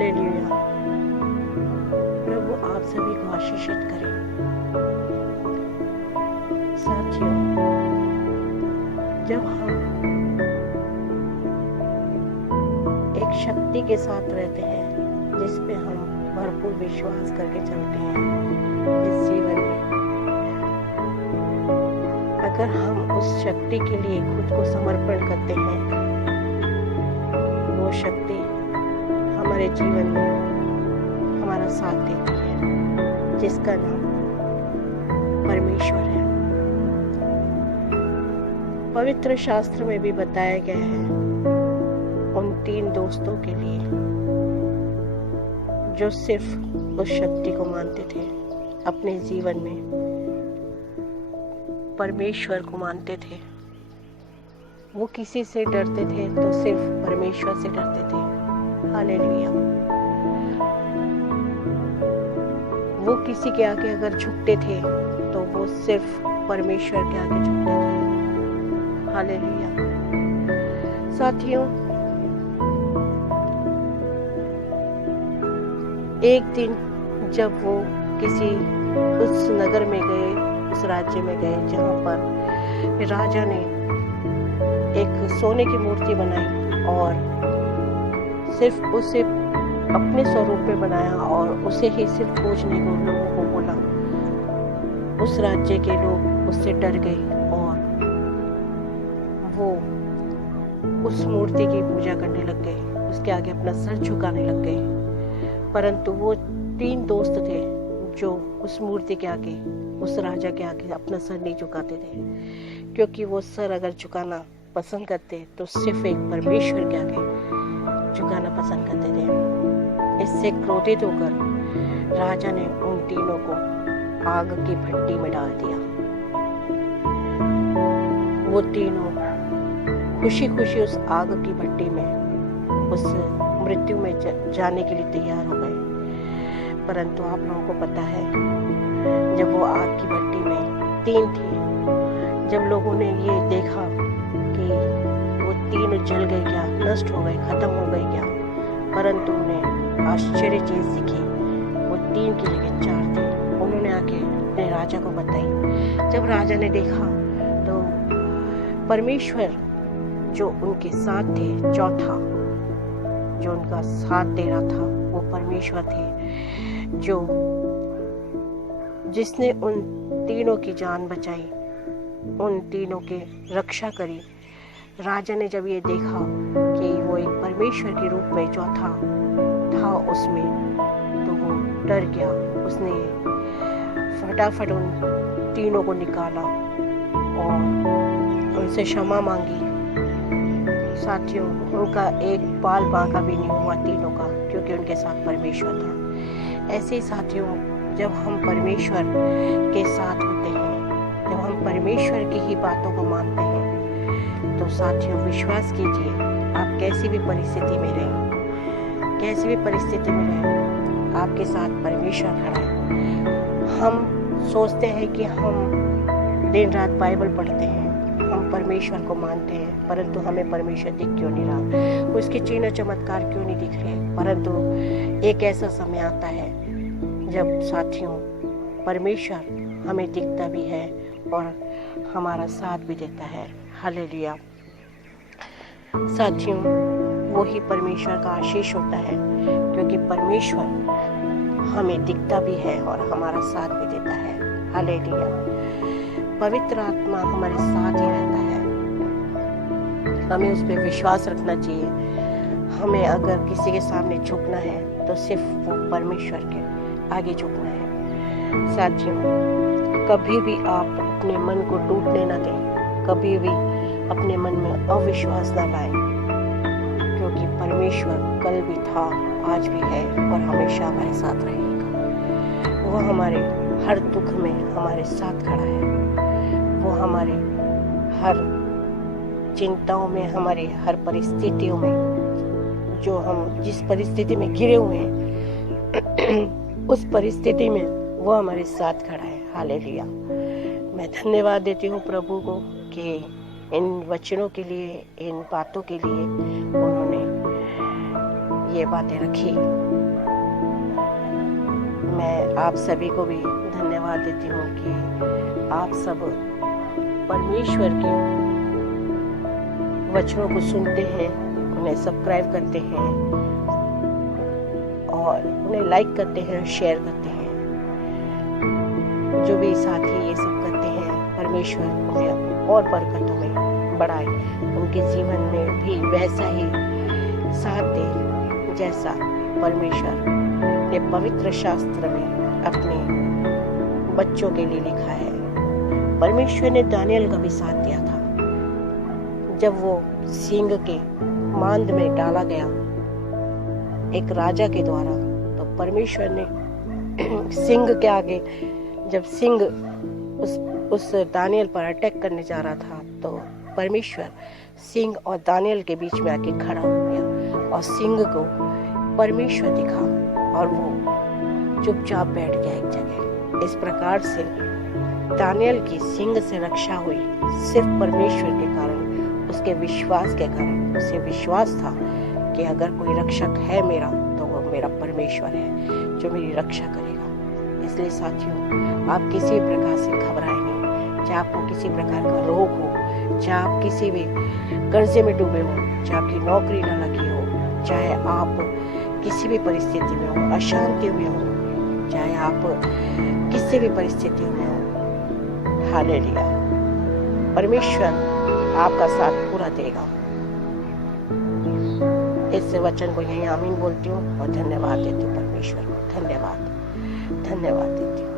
Hallelujah. प्रभु आप सभी को आशीषित करे। साथियों, जब हम एक शक्ति के साथ रहते हैं जिस पे हम भरपूर विश्वास करके चलते हैं इस जीवन में, अगर हम उस शक्ति के लिए खुद को समर्पण करते हैं, वो शक्ति हमारे जीवन में हमारा साथ देती है, जिसका नाम परमेश्वर है। पवित्र शास्त्र में भी बताया गया है उन 3 दोस्तों के लिए जो सिर्फ उस शक्ति को मानते थे, अपने जीवन में परमेश्वर को मानते थे। वो किसी से डरते थे तो सिर्फ परमेश्वर से डरते थे। हालेलुया। वो किसी के आगे अगर झुकते थे तो वो सिर्फ परमेश्वर के आगे झुकते थे। हालेलुया। साथियों, एक दिन जब वो किसी उस नगर में गए, उस राज्य में गए जहाँ पर राजा ने एक सोने की मूर्ति बनाई और सिर्फ उसे अपने स्वरूप में बनाया और उसे ही सिर्फ पूजने को लोगों को बोला। उस राज्य के लोग उससे डर गए और वो उस मूर्ति की पूजा करने लग गए, उसके आगे अपना सर झुकाने लग गए। परंतु वो 3 दोस्त थे जो उस मूर्ति के आगे, उस राजा के आगे अपना सर नहीं झुकाते थे, क्योंकि वो सर अगर झुकाना पसंद करते तो सिर्फ एक परमेश्वर के आगे झुकाना पसंद करते थे। इससे क्रोधित होकर राजा ने उन तीनों को आग की भट्टी में डाल दिया। वो तीनों खुशी खुशी उस आग की भट्टी में उस मृत्यु में जाने के लिए तैयार हो गए। परंतु आप लोगों को पता है, जब वो आग की भट्टी में 3 थे, जब लोगों ने ये देखा कि वो 3 जल गए क्या, नष्ट हो गए, खत्म हो गए क्या, परंतु उन्हें आश्चर्य चीज दिखी, वो 3 की जगह 4 थे। उन्होंने आके अपने राजा को बताई। जब राजा ने देखा तो परमेश्वर जो उनके साथ थे, चौथा जो उनका साथ दे रहा था, वो परमेश्वर थे जिसने उन तीनों की जान बचाई, उन तीनों के रक्षा करी। राजा ने जब ये देखा कि वो एक परमेश्वर के रूप में चौथा था उसमें, तो वो डर गया। उसने फटाफट उन तीनों को निकाला और उनसे क्षमा मांगी। साथियों, उनका एक बाल बांका भी नहीं हुआ तीनों का, क्योंकि उनके साथ परमेश्वर था। ऐसे ही साथियों, जब हम परमेश्वर के साथ होते हैं, जब हम परमेश्वर की ही बातों को मानते हैं, तो साथियों विश्वास कीजिए, आप कैसी भी परिस्थिति में रहें, कैसी भी परिस्थिति में रहें, आपके साथ परमेश्वर खड़ा है। हम सोचते हैं कि हम दिन रात बाइबल पढ़ते हैं, हम परमेश्वर को मानते हैं, परंतु हमें परमेश्वर दिख क्यों नहीं रहा, उसके चिन्ह चमत्कार क्यों नहीं दिख रहे। परंतु एक ऐसा समय आता है जब साथियों परमेश्वर हमें दिखता भी है और हमारा साथ भी देता है। हालेलुया। साथियों, वही परमेश्वर का आशीष होता है, क्योंकि परमेश्वर हमें दिखता भी है और हमारा साथ भी देता है। हालेलुया। पवित्र आत्मा हमारे साथ ही रहता है, हमें उस पर विश्वास रखना चाहिए। हमें अगर किसी के सामने झुकना है तो सिर्फ वो परमेश्वर के आगे झुकना है। साथियों, कभी भी आप अपने मन को टूटने ना दें, कभी भी अपने मन में अविश्वास ना लाएं, क्योंकि परमेश्वर कल भी था, आज भी है और हमेशा हमारे साथ रहेगा। वो हमारे हर दुख में हमारे साथ खड़ा है, वो हमारे हर चिंताओं में, हमारे हर परिस्थितियों में, जो हम जिस परिस्थिति में घिरे हुए हैं उस परिस्थिति में वो हमारे साथ खड़ा है। हालेलुया। मैं धन्यवाद देती हूँ प्रभु को कि इन वचनों के लिए, इन बातों के लिए उन्होंने ये बातें रखी। मैं आप सभी को भी धन्यवाद देती हूँ कि आप सब परमेश्वर के वचनों को सुनते हैं, उन्हें सब्सक्राइब करते हैं और उन्हें लाइक करते हैं, शेयर करते हैं। जो भी साथी ये सब करते हैं, परमेश्वर उन्हें और बरकतों में बढ़ाए, उनके जीवन में भी वैसा ही साथ दे जैसा परमेश्वर ने पवित्र शास्त्र में अपने बच्चों के लिए लिखा है। परमेश्वर ने दानियल का भी साथ दिया था। जब वो सिंह के मांद में डाला गया एक राजा के द्वारा, तो परमेश्वर ने सिंह के आगे, जब सिंह उस दानियल पर अटैक करने जा रहा था, तो परमेश्वर सिंह और दानियल के बीच में आके खड़ा हो गया और सिंह को परमेश्वर दिखा और वो चुपचाप बैठ गया एक जगह। इस प्रकार से दानियल की सिंह से रक्षा हुई सिर्फ परमेश्वर के कारण, उसके विश्वास के कारण। उसे विश्वास था कि अगर कोई रक्षक है मेरा, तो वो मेरा परमेश्वर है जो मेरी रक्षा करेगा। इसलिए साथियों, आप किसी प्रकार से घबराएं नहीं। चाहे आपको किसी प्रकार का रोग हो, चाहे आप किसी भी कर्जे में डूबे हो, चाहे आपकी नौकरी न लगी हो, चाहे आप किसी भी परिस्थिति में हो, अशांति में हो, चाहे आप किसी भी परिस्थिति में हो, हालेलुया, परमेश्वर आपका साथ पूरा देगा। इस वचन को यही आमीन बोलती हूँ और धन्यवाद देती हूँ परमेश्वर को। धन्यवाद देती हूँ।